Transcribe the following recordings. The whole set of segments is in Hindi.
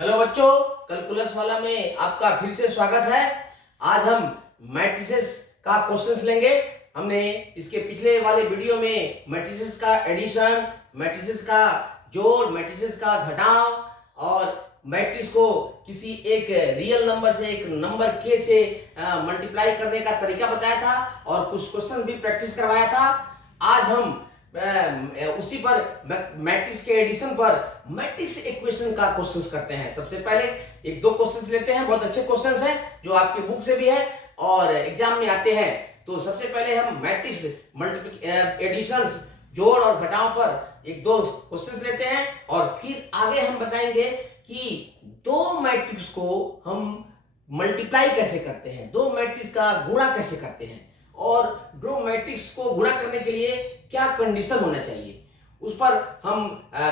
हेलो बच्चों, कैलकुलस वाला में आपका फिर से स्वागत है। आज हम मैट्रिसेस का क्वेश्चंस लेंगे। हमने इसके पिछले वाले वीडियो में मैट्रिसेस का एडिशन, मैट्रिसेस का जोड़, मैट्रिसेस का घटाव और मैट्रिक्स को किसी एक रियल नंबर से एक नंबर के से मल्टीप्लाई करने का तरीका बताया था और कुछ क्वेश्चन भी प्रैक्टिस करवाया था। आज हम उसी पर मैट्रिक्स के एडिशन पर मैट्रिक्स इक्वेशन का क्वेश्चंस करते हैं। सबसे पहले एक दो क्वेश्चंस लेते हैं, बहुत अच्छे क्वेश्चंस हैं जो आपके बुक से भी है और एग्जाम में आते हैं। तो सबसे पहले हम मैट्रिक्स एडिशंस, जोड़ और घटाव पर एक दो क्वेश्चंस लेते हैं और फिर आगे हम बताएंगे कि दो मैट्रिक्स को हम मल्टीप्लाई कैसे करते हैं, दो मैट्रिक्स का गुणा कैसे करते हैं और दो मैट्रिक्स को गुणा करने के लिए क्या कंडीशन होना चाहिए, उस पर हम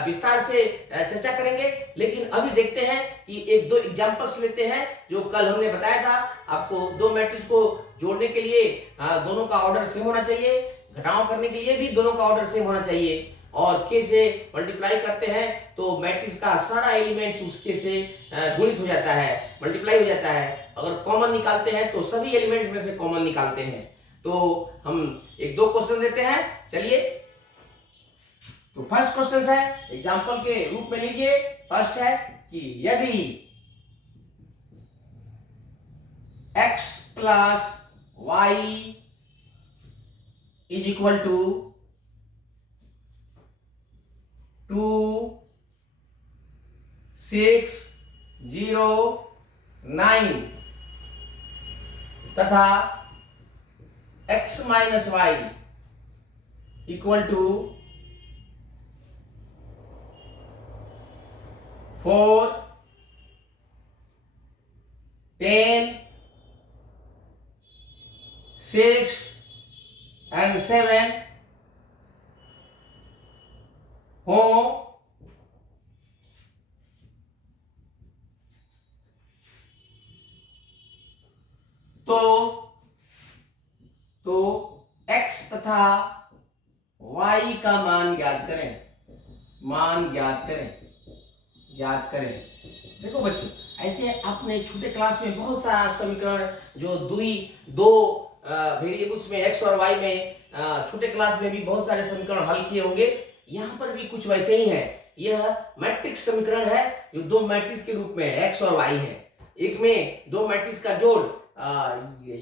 विस्तार से चर्चा करेंगे। लेकिन अभी देखते हैं कि एक दो एग्जांपल्स लेते हैं जो कल हमने बताया था। आपको दो मैट्रिक्स को जोड़ने के लिए दोनों का ऑर्डर सेम होना चाहिए, घटाव करने के लिए भी दोनों का ऑर्डर सेम होना चाहिए और के से मल्टीप्लाई करते हैं तो मैट्रिक्स का सारा एलिमेंट्स उस के से गुणित हो जाता है, मल्टीप्लाई हो जाता है। अगर कॉमन निकालते हैं तो सभी एलिमेंट में से कॉमन निकालते हैं। तो हम एक दो क्वेश्चन लेते हैं, चलिए। तो फर्स्ट क्वेश्चन है, एग्जांपल के रूप में लीजिए। फर्स्ट है कि यदि x plus y is equal to 2 6 0 9 तथा x minus y equal to 4 10 6 and 7 हो तो x तथा y का मान ज्ञात करें। देखो बच्चों, ऐसे आपने छोटे क्लास में बहुत सारा समीकरण जो दो वेरिएबल्स में x और y में छोटे क्लास में भी बहुत सारे समीकरण हल किए होंगे। यहाँ पर भी कुछ वैसे ही है। यह मैट्रिक्स समीकरण है जो दो मैट्रिक्स के रूप में x और y है। एक में दो मैट्रिक्स का जोड़,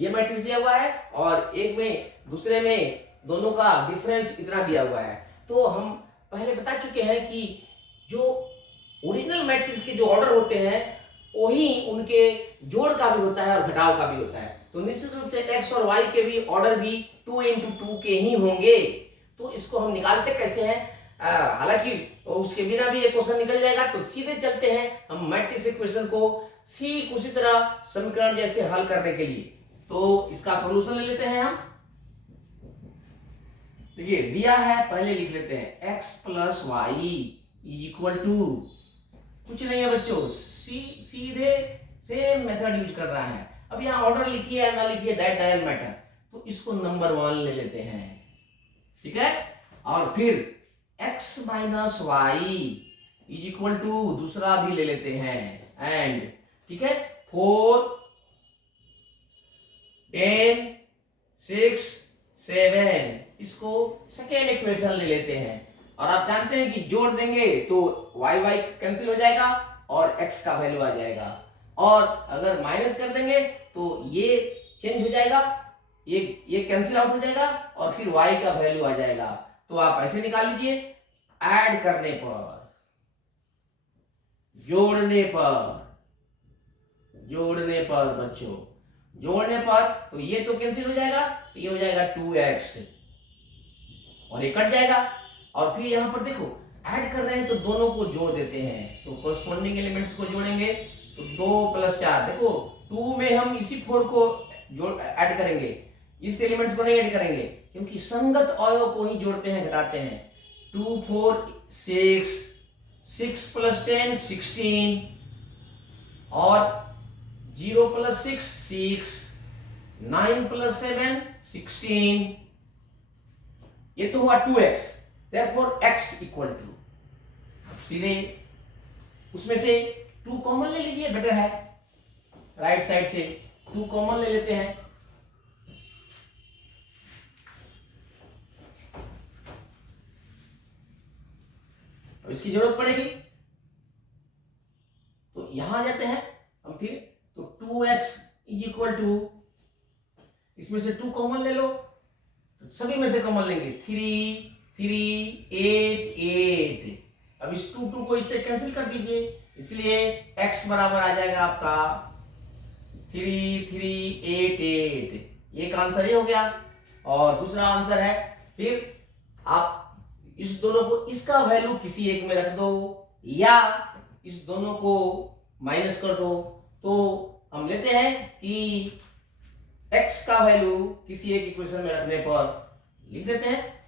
ये मैट्रिक्स दिया हुआ है और एक में दूसरे में दोनों का डिफरेंस इतना दिया हुआ है। तो हम पहले बता चुके हैं कि जो ओरिजिनल मैट्रिक्स के जो ऑर्डर होते हैं वही उनके जोड़ का भी होता है और घटाव का भी होता है। तो निश्चित रूप से x और y के भी ऑर्डर भी 2 into 2 के ही होंगे। तो इसको हम निकालते कैसे हैं? हालांकि उसके बिना भी एक क्वेश्चन निकल जाएगा। तो सीधे चलते हैं हम मैट्रिक्स इक्वेशन को ठीक उसी तरह समीकरण जैसे हल करने के लिए। तो इसका सॉल्यूशन ले लेते हैं हम। देखिए दिया है, पहले लिख लेते हैं x plus y equal to, कुछ नहीं है बच्चों, सीधे सेम मेथड यूज कर रहा है। अब यहाँ ऑर्डर लिखिए या ना लिखिए दैट डजंट मैटर। तो इसको नंबर 1 ले लेते हैं, ठीक है। और फिर x minus y is equal to दूसरा भी ले लेते हैं एंड, ठीक है, 4 10 6 7, इसको सेकेंड इक्वेशन ले लेते हैं। और आप जानते हैं कि जोड़ देंगे तो y y कैंसिल हो जाएगा और x का वैल्यू आ जाएगा, और अगर माइनस कर देंगे तो ये चेंज हो जाएगा, ये कैंसिल आउट हो जाएगा और फिर y का वैल्यू आ जाएगा। तो आप ऐसे निकाल लीजिए, ऐड करने पर, जोड़ने पर बच्चों, जोड़ने पर तो ये तो कैंसिल हो जाएगा, तो ये हो जाएगा 2x और ये कट जाएगा। और फिर यहां पर देखो ऐड कर रहे हैं तो दोनों को जोड़ देते हैं। तो कॉरस्पॉन्डिंग एलिमेंट्स को जोड़ेंगे तो 2 + 4, देखो 2 में हम इसी 4 को ऐड करेंगे, इस एलिमेंट्स को नहीं ऐड करेंगे क्योंकि संगत अवयव को ही जोड़ते हैं, घटाते हैं। 2 4 6, 6 + 10 16 और 0 + 6 6, 9 + 7 16, ये तो हुआ 2x। therefore x equal to, सीधे उसमें से 2 कॉमन ले लीजिए, बेटर है। राइट साइड से 2 कॉमन ले लेते हैं। तो इसकी जरूरत पड़ेगी, तो यहां आ जाते हैं हम फिर। तो 2x इज इक्वल टू, इसमें से 2 कॉमन ले लो, तो सभी में से कॉमन लेंगे, 3 3 8 8। अब इस 2 को इससे कैंसिल कर दीजिए, इसलिए x बराबर आ जाएगा आपका 3 3 8 8। एक आंसर ये हो गया। और दूसरा आंसर है, फिर आप इस दोनों को, इसका वैल्यू किसी एक में रख दो या इस दोनों को माइनस कर दो। तो हम लेते हैं कि x का वैल्यू किसी एक इक्वेशन में रखने पर लिख देते हैं।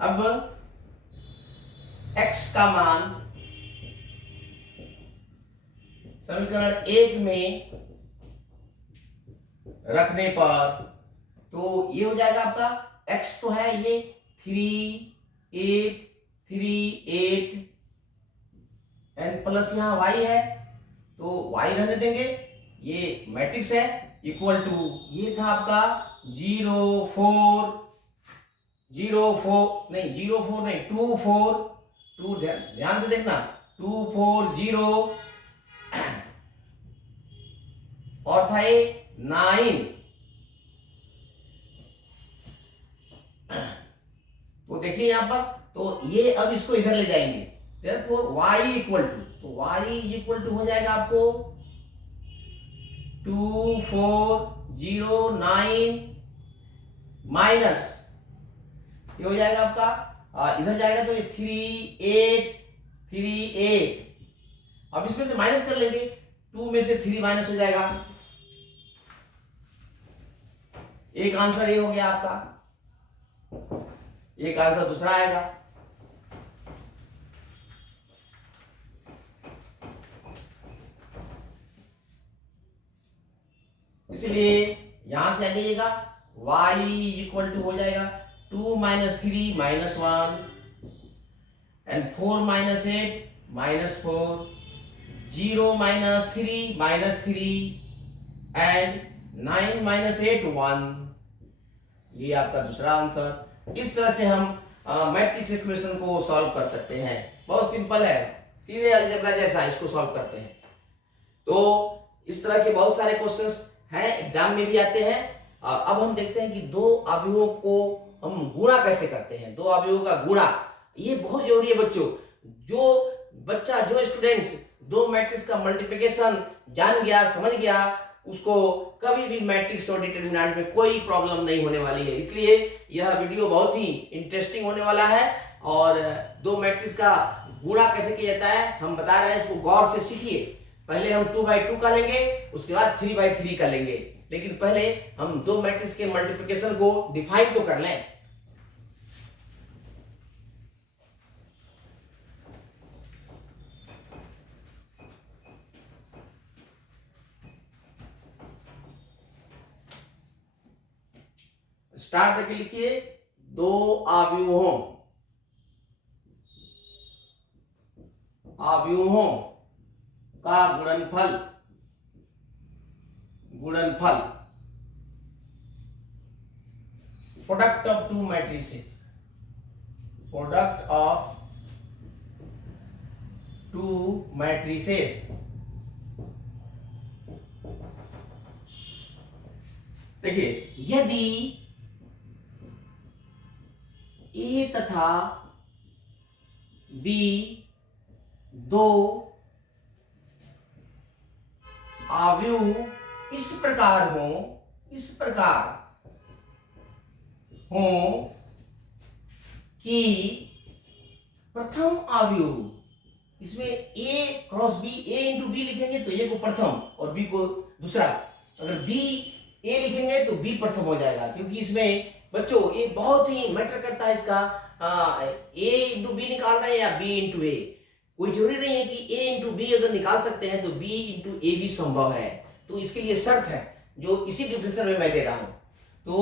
अब x का मान समीकरण 1 में रखने पर तो ये हो जाएगा आपका, x तो है ये 3 8 3 8 एंड प्लस यहाँ y है, तो y रहने देंगे, ये मैट्रिक्स है, इक्वल टू ये था आपका 0 4 0 4 नहीं 0 4 नहीं 2 4 2, ध्यान से देखना, 2 4 0 और था ये 9। तो देखिए यहां पर, तो ये अब इसको इधर ले जाएंगे, therefore y इक्वल टू, तो y इक्वल टू हो जाएगा आपको 2 4 0 9 माइनस, ये हो जाएगा आपका इधर जाएगा तो ये 3 8 3 8। अब इसमें से माइनस कर लेंगे, 2 में से 3 माइनस हो जाएगा। एक आंसर ये हो गया आपका, एक आंसर दूसरा आएगा। इसलिए यहां से आ जाइएगा, y इक्वल टू हो जाएगा 2 minus 3 minus 1 and 4 minus 8 minus 4, 0 minus 3 minus 3 and 9 minus 8 1। ये आपका दूसरा आंसर। इस तरह से हम मैट्रिक्स इक्वेशन को सॉल्व कर सकते हैं। बहुत सिंपल है, सीधे अलजेब्रा जैसा इसको सॉल्व करते हैं। तो इस तरह के बहुत सारे क्वेश्चंस हैं, एग्जाम में भी आते हैं। अब हम देखते हैं कि दो अवयवों को हम गुणा कैसे करते हैं। दो अवयवों का गुणा, ये बहुत जरूरी है बच्चों। जो स्टूडेंट्स दो मैट्रिक्स का मल्टीप्लिकेशन जान गया, समझ गया, उसको कभी भी मैट्रिक्स और डिटरमिनेंट में कोई प्रॉब्लम नहीं होने वाली है। इसलिए यह वीडियो बहुत ही इंटरेस्टिंग होने वाला है। और दो मैट्रिक्स का गुणा कैसे किया जाता है हम बता रहे हैं, इसको गौर से सीखिए। पहले हम 2/2 का लेंगे, उसके बाद 3/3 का लेंगे, लेकिन पहले हम दो मैट्रिक्स के मल्टीप्लिकेशन को डिफाइन तो कर लें। स्टार्ट करके लिखिए, दो अवयवों का गुणनफल प्रोडक्ट ऑफ टू मैट्रिसेस, देखिए यदि ए तथा बी दो अवयव इस प्रकार हो कि प्रथम अवयव, इसमें ए क्रॉस बी, ए इंटू बी लिखेंगे तो ए को प्रथम और बी को दूसरा। अगर बी ए लिखेंगे तो बी प्रथम हो जाएगा, क्योंकि इसमें बच्चों ये बहुत ही मैटर करता है इसका, ए इंटू बी निकालना है या बी इंटू ए। कोई जरूरी नहीं है कि a इंटू बी अगर निकाल सकते हैं तो b इंटू ए भी संभव है। तो इसके लिए शर्त है जो इसी डिफिनेशन में मैं दे रहा हूं। तो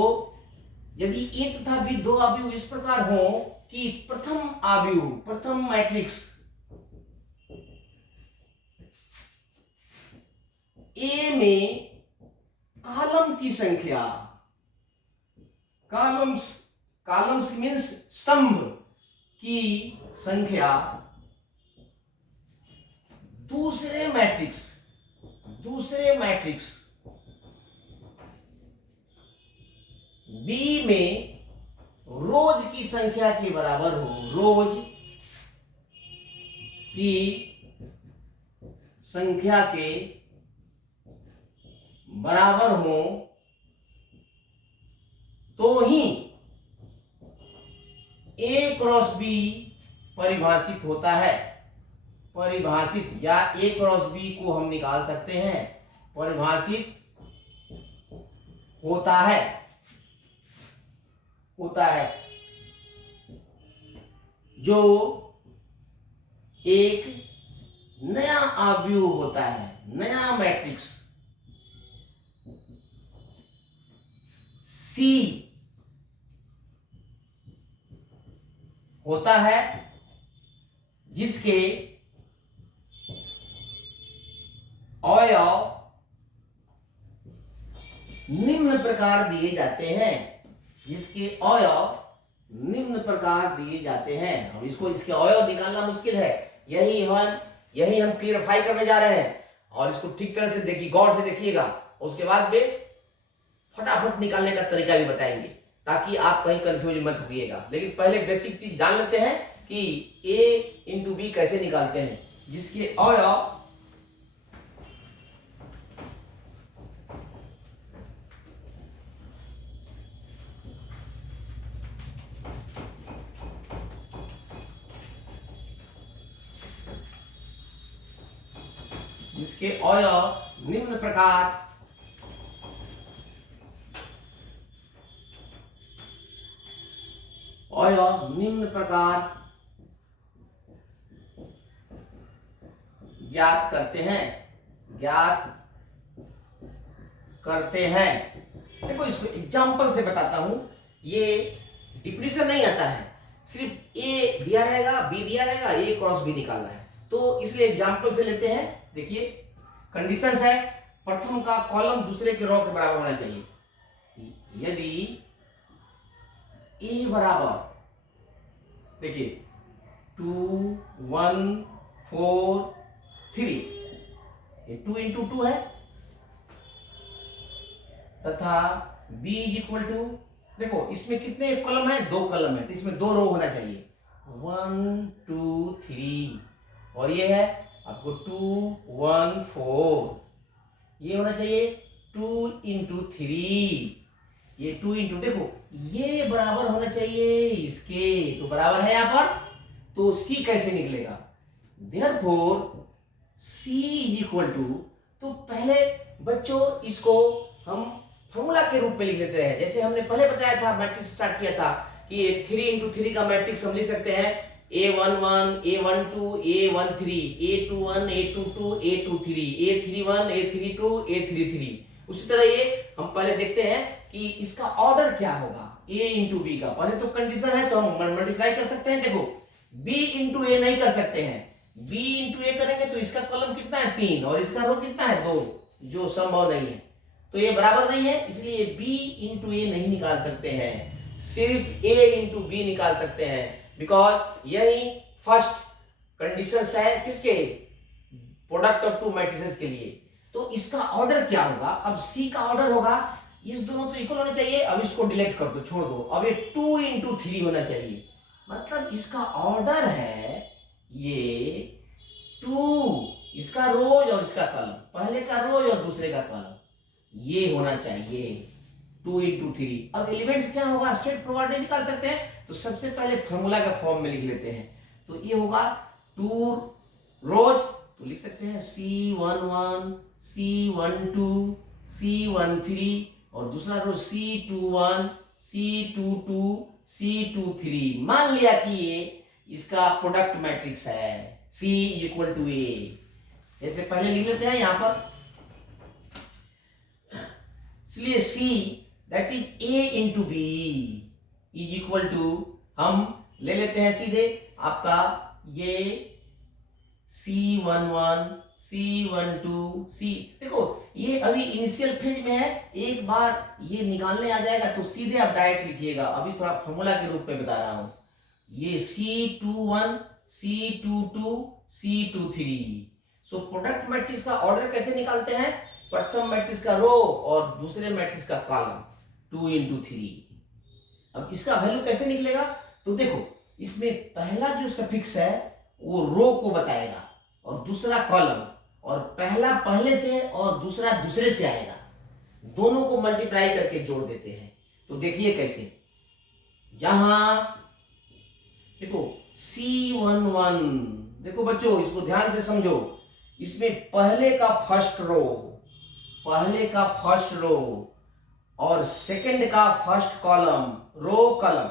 यदि a तथा b दो अवयव इस प्रकार हो कि प्रथम मैट्रिक्स A में कॉलम की संख्या, कॉलम्स मीन्स स्तंभ की संख्या दूसरे मैट्रिक्स B में रोज की संख्या के बराबर हो, रोज की संख्या के बराबर हो तो ही A क्रॉस B परिभाषित होता है। परिभाषित या A क्रॉस B को हम निकाल सकते हैं, परिभाषित होता है जो एक नया अवयव होता है, नया मैट्रिक्स C होता है जिसके अवयव निम्न प्रकार दिए जाते हैं, जिसके अवयव निम्न प्रकार दिए जाते हैं। अब इसके अवयव निकालना मुश्किल है, यही हम क्लियरफाई करने जा रहे हैं। और इसको ठीक तरह से देखिए, गौर से देखिएगा, उसके बाद में फटाफट निकालने का तरीका भी बताएंगे ताकि आप कहीं कंफ्यूज मत होइएगा। लेकिन पहले बेसिक चीज जान लेते हैं कि a इंटू बी कैसे निकालते हैं, जिसके अवयव निम्न प्रकार ज्ञात करते हैं। देखो इसको एग्जांपल से बताता हूं, ये डिफिनेशन नहीं आता है, सिर्फ ए दिया रहेगा, बी दिया रहेगा, ए क्रॉस बी निकालना है। तो इसलिए एग्जांपल से लेते हैं। देखिए कंडीशंस है, प्रथम का कॉलम दूसरे के रो के बराबर होना चाहिए। यदि ए बराबर, देखिए 2 1 4 3, ये 2 इंटू 2 है, तथा b इज इक्वल टू, देखो इसमें कितने कॉलम है, 2 कॉलम है, तो इसमें 2 रो होना चाहिए, 1 2 3, और ये है आपको 2 1 4, ये होना चाहिए 2 इंटू 3, ये 2 इंटू, देखो ये बराबर होना चाहिए इसके, तो बराबर है यहाँ पर, तो c कैसे निकलेगा, therefore c is equal to, तो पहले बच्चों इसको हम फॉर्मूला के रूप में लिख लेते हैं। जैसे हमने पहले बताया था, मैट्रिक्स स्टार्ट किया था कि 3 इंटू 3 का मैट्रिक्स हम लिख सकते हैं A11 A12 A13 A21 A22 A23 A31 A32 A33। उसी तरह ये हम पहले देखते हैं कि इसका ऑर्डर क्या होगा A इंटू बी का। पहले तो कंडीशन है तो हम मल्टीप्लाई कर सकते हैं। देखो B इंटू ए नहीं कर सकते हैं, B इंटू ए करेंगे तो इसका कॉलम कितना है 3 और इसका रो कितना है 2, जो संभव नहीं है, तो ये बराबर नहीं है, इसलिए B इंटू ए नहीं निकाल सकते हैं, सिर्फ A इंटू बी निकाल सकते हैं, बिकॉज यही फर्स्ट कंडीशन है किसके, प्रोडक्ट ऑफ टू मैट्रिसेस के लिए। तो इसका ऑर्डर क्या होगा, अब C का ऑर्डर होगा, इस दोनों तो इक्वल होने चाहिए, अब इसको डिलीट कर दो, छोड़ दो, अब ये 2 इंटू 3 होना चाहिए, मतलब इसका ऑर्डर है ये 2, इसका रोज और इसका कॉलम, पहले का रोज और दूसरे का कॉलम, ये होना चाहिए 2 इंटू 3। अब एलिमेंट्स क्या होगा, स्ट्रेट फॉरवर्ड नहीं निकाल सकते हैं, तो सबसे पहले फॉर्मूला का फॉर्म में लिख लेते हैं। तो ये होगा 2 रोज, तो लिख सकते हैं C11 C12 C13 और दूसरा रोज C21 C22 C23। मान लिया कि ये इसका प्रोडक्ट मैट्रिक्स है, C इक्वल टू A। जैसे पहले लिख लेते हैं यहां पर, इसलिए C that is A into B is equal to, हम ले लेते हैं सीधे आपका ये C11 C12 C। देखो ये अभी इनिशियल फेज में है, एक बार ये निकालने आ जाएगा तो सीधे आप डायरेक्ट लिखिएगा। अभी थोड़ा फॉर्मूला के रूप में बता रहा हूं। ये C21 C22 C23। So product matrix का ऑर्डर कैसे निकालते हैं? प्रथम मैट्रिक्स का रो और दूसरे मैट्रिक्स का कॉलम, 2 इंटू 3। अब इसका वैल्यू कैसे निकलेगा? तो देखो इसमें पहला जो सफिक्स है वो रो को बताएगा और दूसरा कॉलम, और पहला पहले से और दूसरा दूसरे से आएगा, दोनों को मल्टीप्लाई करके जोड़ देते हैं। तो देखिए कैसे, यहां देखो C11, देखो बच्चों इसको ध्यान से समझो, इसमें पहले का फर्स्ट रो और सेकंड का फर्स्ट कॉलम, रो कॉलम,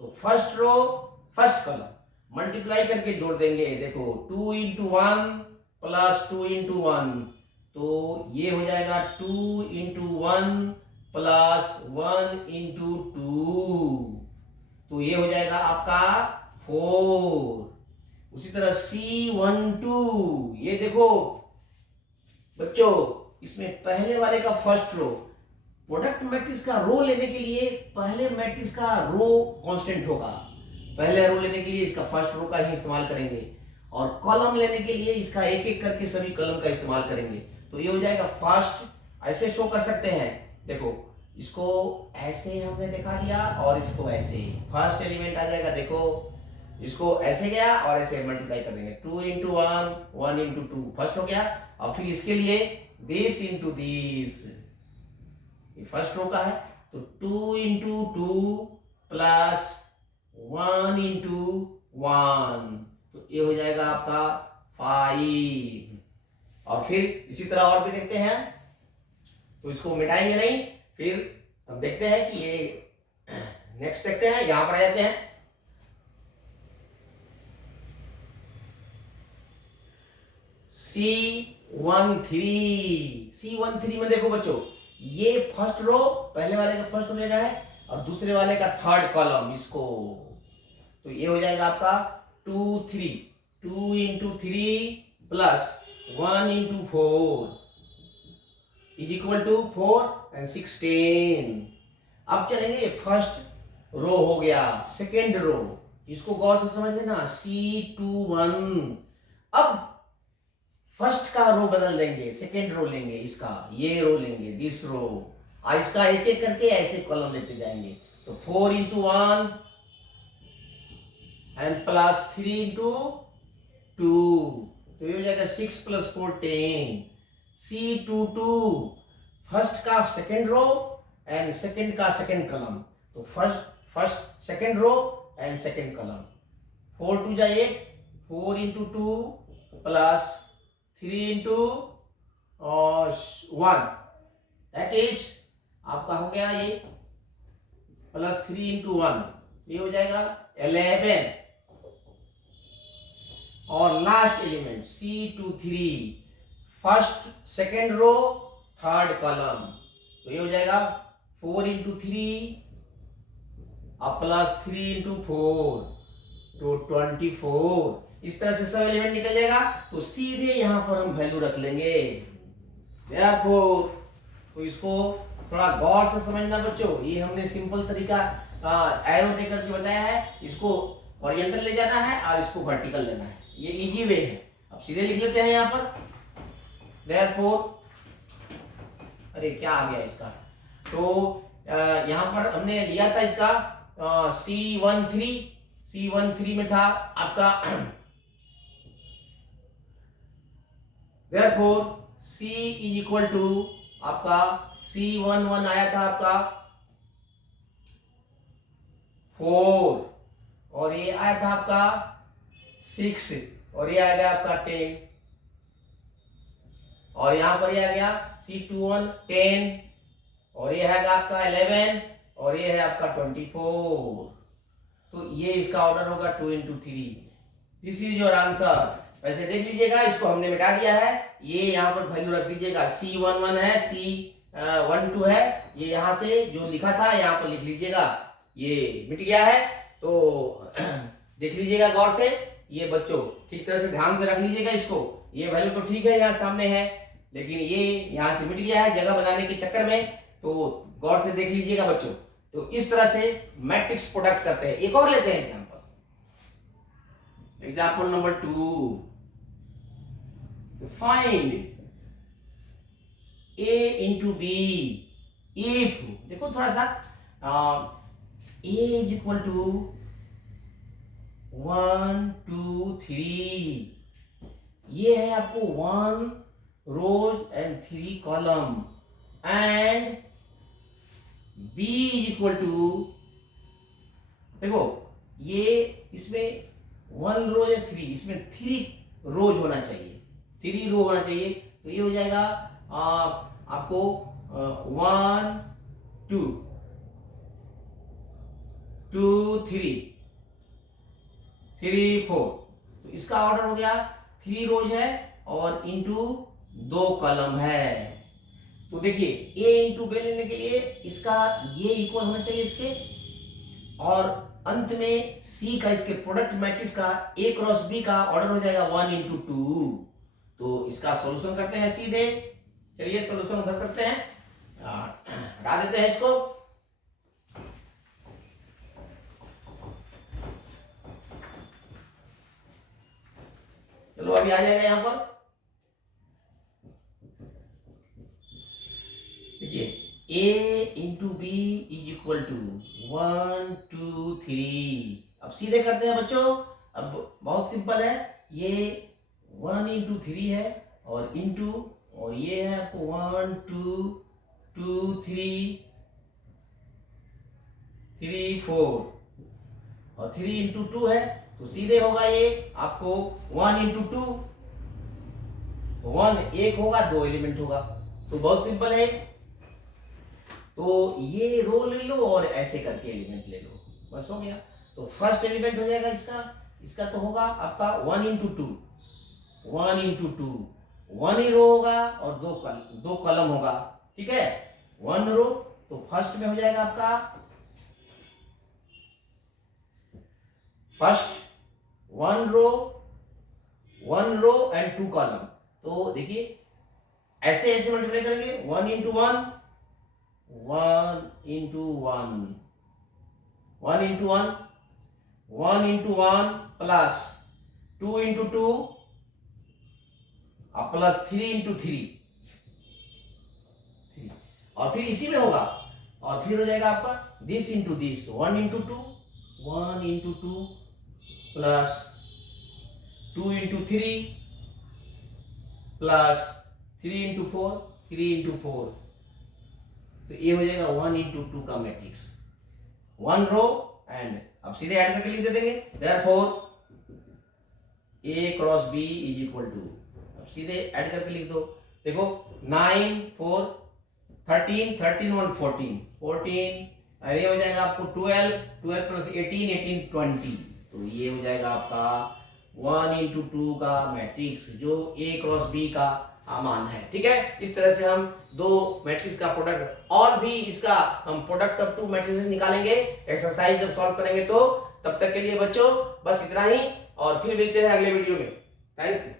तो first row first column multiply करके जोड़ देंगे। देखो 2 इंटू 1 प्लस 2 इंटू 1, तो ये हो जाएगा 2 इंटू 1 प्लस 1 इंटू 2, तो ये हो जाएगा आपका 4। उसी तरह C12, ये देखो बच्चों इसमें पहले वाले का फर्स्ट रो, प्रोडक्ट मैट्रिक्स का रो लेने के लिए पहले मैट्रिक्स का रो कांस्टेंट होगा, पहले रो लेने के लिए इसका फर्स्ट रो का ही इस्तेमाल करेंगे, और कॉलम लेने के लिए इसका एक एक करके सभी कॉलम का इस्तेमाल करेंगे। तो ये हो जाएगा फर्स्ट, ऐसे शो कर सकते हैं। देखो इसको ऐसे हमने दिखा दिया और इसको ऐसे, फर्स्ट एलिमेंट आ जाएगा। देखो इसको ऐसे गया और ऐसे मल्टीप्लाई कर देंगे, 2 इंटू 1 1 इंटू 2 फर्स्ट हो गया। और फिर इसके लिए दिस इंटू दिस, ये फर्स्ट रो का है, तो 2 इंटू 2 प्लस 1 इंटू 1, तो ये हो जाएगा आपका 5। और फिर इसी तरह और भी देखते हैं, तो इसको मिटाएंगे नहीं, फिर हम देखते हैं कि ये नेक्स्ट देखते हैं, यहां पर आ जाते हैं। C13 में देखो बच्चों, ये फर्स्ट रो, पहले वाले का फर्स्ट रो लेना है और दूसरे वाले का थर्ड कॉलम इसको, तो ये हो जाएगा आपका 2 into 3 plus 1 into 4 is equal to 4 and 16। अब चलेंगे, फर्स्ट रो हो गया, सेकेंड रो, इसको गौर से समझ लेना, C21। अब फर्स्ट का रो बदल देंगे, सेकेंड रो लेंगे, इसका ये रो लेंगे, दिस रो, और इसका एक एक करके ऐसे कॉलम लेते जाएंगे। तो 4 इंटू 1 एंड प्लस 3 इंटू 2, तो ये हो जाएगा 6 प्लस 4 10। C22, फर्स्ट का सेकेंड रो एंड सेकेंड का सेकेंड कॉलम, तो first second row and second column, 4 2 जा 8, 4 into 2 plus 3 into 1, that is आपका हो गया ये प्लस 3 इंटू 1, ये हो जाएगा 11। और last element C23, first second row third column, तो ये हो जाएगा 4 इंटू 3 और प्लस 3 इंटू 4, तो 24। इस तरह से सब एलिमेंट निकल जाएगा। तो सीधे यहां पर हम वैल्यू रख लेंगे। तो इसको थोड़ा गौर से समझना बच्चों, ये हमने सिंपल तरीका एरो देकर के बताया है, इसको हॉरिजॉन्टल ले जाना है और इसको वर्टिकल लेना है, ये इजी वे है। अब सीधे लिख लेते हैं यहाँ पर, अरे क्या आ गया इसका, तो यहाँ पर हमने लिया था इसका C13 में था आपका therefore C is equal to आपका C11 आया था आपका 4, और ये आया था आपका 6, और ये आ गया आपका 10, और यहां पर ये आ गया C21 10, और ये है आपका 11, और ये है आपका 24। तो ये इसका ऑर्डर होगा 2 into 3। This is your answer. वैसे देख लीजिएगा, इसको हमने मिटा दिया है, ये यहाँ पर वैल्यू रख दीजिएगा, C11 है, C12 है, ये यहाँ से जो लिखा था यहाँ पर लिख लीजिएगा, ये मिट गया है। तो देख लीजिएगा गौर से, ये बच्चों ठीक तरह से ध्यान से रख लीजिएगा इसको, ये वैल्यू तो ठीक है यहाँ सामने है, लेकिन ये यहाँ से मिट गया है जगह बनाने के चक्कर में। तो गौर से देख लीजिएगा बच्चों। तो इस तरह से मैट्रिक्स प्रोडक्ट करते हैं। एक और लेते हैं example number 2। Find A into B if, देखो थोड़ा सा, A इज इक्वल टू 1 2 3, ये है आपको 1 rows and 3 column, and B is equal to, देखो ये इसमें 1 रोज है 3, इसमें 3 रोज होना चाहिए, 3 रो होना चाहिए। तो ये हो जाएगा आपको 1 2 2 3 3 4, तो इसका ऑर्डर हो गया 3 रोज है और इंटू 2 कॉलम है। तो देखिए A इंटू B लेने के लिए इसका ये इक्वल होना चाहिए इसके, और अंत में C का, इसके प्रोडक्ट मैट्रिक्स का A क्रॉस B का ऑर्डर हो जाएगा 1 इंटू 2। तो इसका सॉल्यूशन करते हैं सीधे, चलिए सॉल्यूशन उधर करते हैं, हटा देते हैं इसको। चलो अभी आ जाएगा यहां पर, देखिए A into B is equal to 1 2 3। अब सीधे करते हैं बच्चों, अब बहुत सिंपल है, ये 1 इंटू 3 है और इंटू, और ये है आपको 1 2 2 3 3 4, और 3 इंटू 2 है, तो सीधे होगा ये आपको 1 इंटू 2, 1 एक होगा, 2 एलिमेंट होगा। तो बहुत सिंपल है। तो ये रो ले लो और ऐसे करके एलिमेंट ले लो, बस हो गया। तो फर्स्ट एलिमेंट हो जाएगा इसका तो होगा आपका 1 इंटू 2, 1 इंटू 2, 1 ही रो होगा और 2 कॉलम होगा, ठीक है, 1 रो। तो फर्स्ट में हो जाएगा आपका फर्स्ट 1 रो एंड 2 कॉलम। तो देखिए ऐसे ऐसे मल्टीप्लाई करेंगे, 1 into 1, 1 into 1, 1 into 1, 1 into 1 plus 2 into 2 plus 3 into 3, और फिर इसी में होगा, और फिर हो जाएगा आपका this into this, 1 into 2, 1 into 2 plus 2 into 3 plus 3 into 4, 3 into 4। तो ये हो जाएगा 1 इंटू 2 का मैट्रिक्स, 1 रो एंड, अब सीधे ऐड करके लिख देंगे, therefore A cross B is equal to, अब सीधे ऐड करके लिख दो, देखो 9 4 13 13 1 14 14, ये हो जाएगा आपको 12 12 प्लस 18 18 20। तो ये हो जाएगा आपका 1 इंटू 2 का मैट्रिक्स, जो A क्रॉस B का मान है, ठीक है। इस तरह से हम 2 मैट्रिक्स का प्रोडक्ट, और भी इसका हम प्रोडक्ट ऑफ 2 मैट्रिसेस निकालेंगे एक्सरसाइज जब सॉल्व करेंगे। तो तब तक के लिए बच्चों बस इतना ही, और फिर मिलते हैं अगले वीडियो में। Thank you.